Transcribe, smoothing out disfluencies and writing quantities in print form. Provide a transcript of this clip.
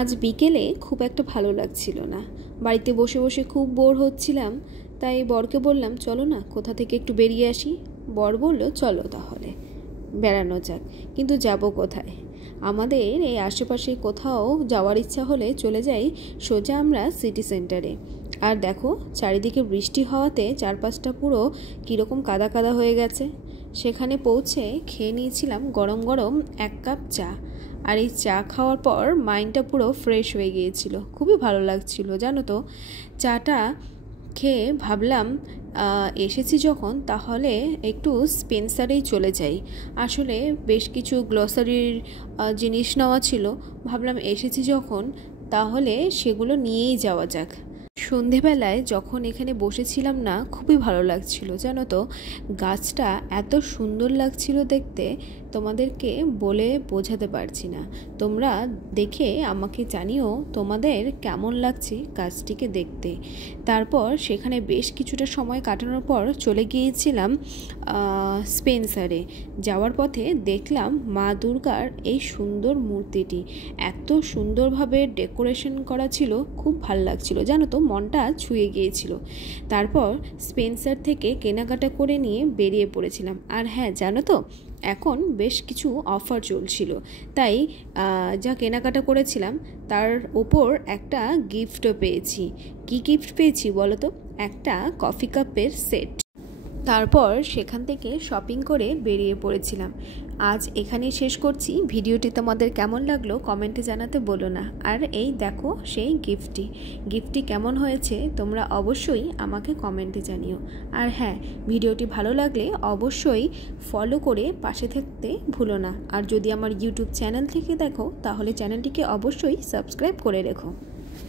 আজ বিকেলে খুব একটা ভালো লাগছিল না, বাড়িতে বসে বসে খুব বোর হচ্ছিলাম। তাই বরকে বললাম, চলো না কোথা থেকে একটু বেরিয়ে আসি। বর বলল, চলো তাহলে বেড়ানো যাক, কিন্তু যাব কোথায়? আমাদের এই আশেপাশে কোথাও যাওয়ার ইচ্ছা হলে চলে যাই সোজা আমরা সিটি সেন্টারে। আর দেখো, চারিদিকে বৃষ্টি হওয়াতে চারপাশটা পুরো কীরকম কাদা কাদা হয়ে গেছে। সেখানে পৌঁছে খেয়ে নিয়েছিলাম গরম গরম 1 কাপ চা। আর এই চা খাওয়ার পর মাইন্ডটা পুরো ফ্রেশ হয়ে গিয়েছিল, খুবই ভালো লাগছিল জানো তো। চাটা খেয়ে ভাবলাম এসেছি যখন তাহলে একটু স্পেন্সারেই চলে যাই। আসলে বেশ কিছু গ্লসারির জিনিস নেওয়া ছিল, ভাবলাম এসেছি যখন তাহলে সেগুলো নিয়েই যাওয়া যাক। সন্ধেবেলায় যখন এখানে বসেছিলাম না, খুবই ভালো লাগছিল জানো তো। গাছটা এত সুন্দর লাগছিল দেখতে, তোমাদেরকে বলে বোঝাতে পারছি না। তোমরা দেখে আমাকে জানিও তোমাদের কেমন লাগছে গাছটিকে দেখতে। তারপর সেখানে বেশ কিছুটা সময় কাটানোর পর চলে গিয়েছিলাম স্পেন্সারে। যাওয়ার পথে দেখলাম মা দুর্গার এই সুন্দর মূর্তিটি এত সুন্দরভাবে ডেকোরেশন করা ছিল, খুব ভালো লাগছিল জানো তো, মনটা ছুঁয়ে গিয়েছিল। তারপর স্পেন্সার থেকে কেনাকাটা করে নিয়ে বেরিয়ে পড়েছিলাম। আর হ্যাঁ জানো তো, এখন বেশ কিছু অফার চলছিল, তাই যা কেনাকাটা করেছিলাম তার ওপর একটা গিফটও পেয়েছি। কি গিফট পেয়েছি বলো তো? একটা কফি কাপের সেট। তারপর সেখান থেকে শপিং করে বেরিয়ে পড়েছিলাম। আজ এখানেই শেষ করছি। ভিডিওটি তোমাদের কেমন লাগলো কমেন্টে জানাতে বলো না। আর এই দেখো সেই গিফটটি কেমন হয়েছে তোমরা অবশ্যই আমাকে কমেন্টে জানিও। আর হ্যাঁ, ভিডিওটি ভালো লাগলে অবশ্যই ফলো করে পাশে থাকতে ভুলো না। আর যদি আমার ইউটিউব চ্যানেল থেকে দেখো তাহলে চ্যানেলটিকে অবশ্যই সাবস্ক্রাইব করে রেখো।